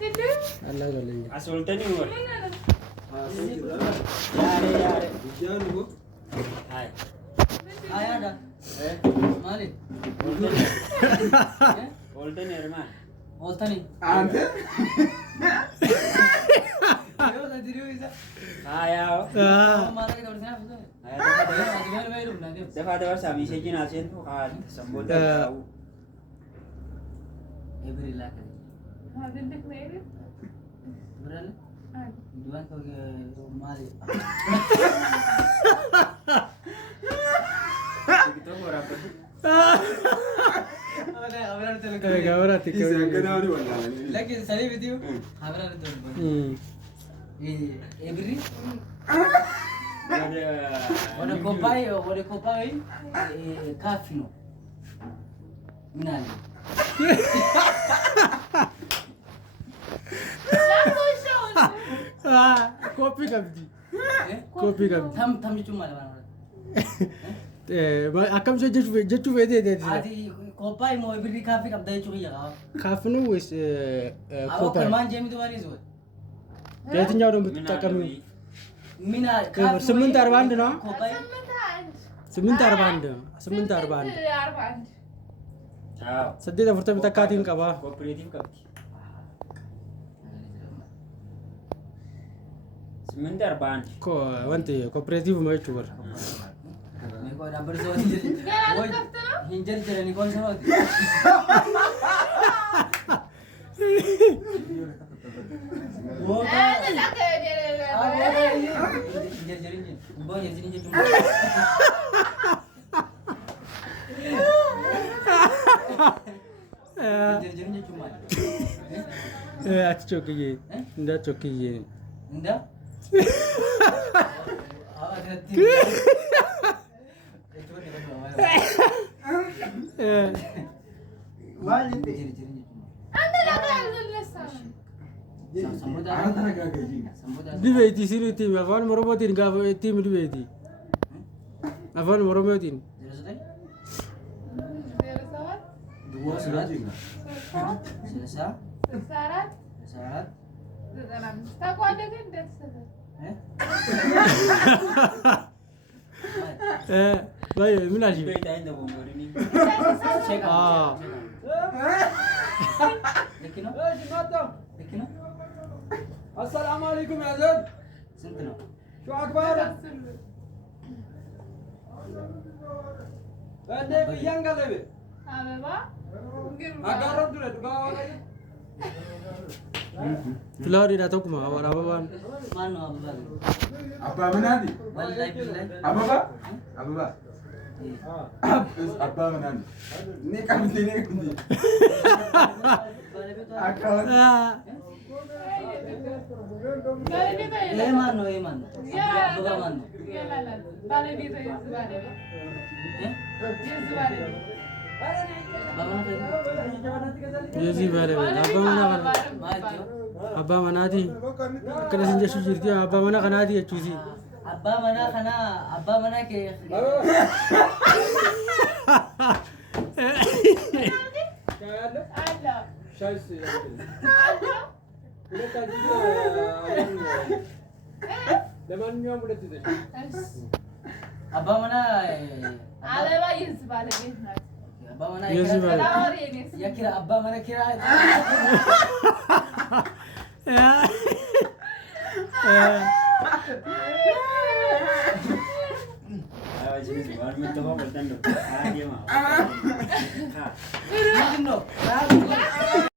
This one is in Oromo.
Allah galee. Asoltani wal. Yaare. Bijaan go. Hai. Ayada. Mali. Oltani herman. Oltani. Ante? Yo la diriyo isa. Ayao. Mara ke dorse na. Dafa da wasa mi sai kina sai to ka sambota da au. Every lakh. Dindik mere. Berapa? Dua kau ke Mali. Kita berapa? Ada abrar tu lagi. Gawara tiga. Kenapa ni wala? Lagi sari video. Abrar tu. Every. Ada kopai kafino. Minali. Kopi kabdi. Kopi kabdi. Tham cuma lah. Akam so jechu vede de. Adi kopai mau beri kafe kap dah curi ya. Kafnu wis Aku kopi. kerman jam itu mana tu? የትኛው ነው የምትጠቀሚው? Mina. ስምንት 41 ነው። Kopai. 841 Ciao. saddeet afurtamii takkaatiin qaba. Cooperative qabdi. 841. Wanti kooperaatiivuma jechuu bara. Mereka dah bersama hinjir. Hinjir jalan ni kau sama. Hinjir jalan ni. Bawa hinjir hinjir cuma. Hinjir jalan ni cuma. Ati chokkiyye. Nda chokkiyye. Indah? Awak dah tim. Itu ni kan awak. Hinjir jalan ni cuma. Sambut dah. Sambut dah. Dibeeti sirriitti afaan Oromootiin gaafa ittiin dibeeti. Afaan Oromootiin. Dua surat. Selesai. Syarat. Syarat. Aku ada kan dah sana. Baay'ee minaashi. Ibe tayo na bumuri ni. Check Ah. out. Dekino? Dekino? Assalamualaikum ya Zed. Sentino. Şu akbar. Ben de bir yan galebi. Ababa. Agarro duret gawa. Filaariidha tokkuma ababaan. Mano ababa. Apa menadi? Wallahi billahi. Ababa? Ababa. Apa menadi? Ini kami sini kundi. Akal. Mano. Ababa mano. Ya lala. Bale di tu bale. Bale. Ababa na kayo. Yeesii baay'ee abbaa manaa kana. Maatio. Abbaa manaati. Akkana isin jechuu jirti abbaa manaa kanaati jechuusi. Abba mana ke. Allah. Şahsi. Allah. Bunu kaçtı. Lemannya mudah tidak. Abba mana. Ababa yes bale ni. Abba mana. Yes, bale. Lawar ini. Ya kira abba mana kira. Ayo sini sebar minta kau bertanduk. Ah dia mah. Mungkin no.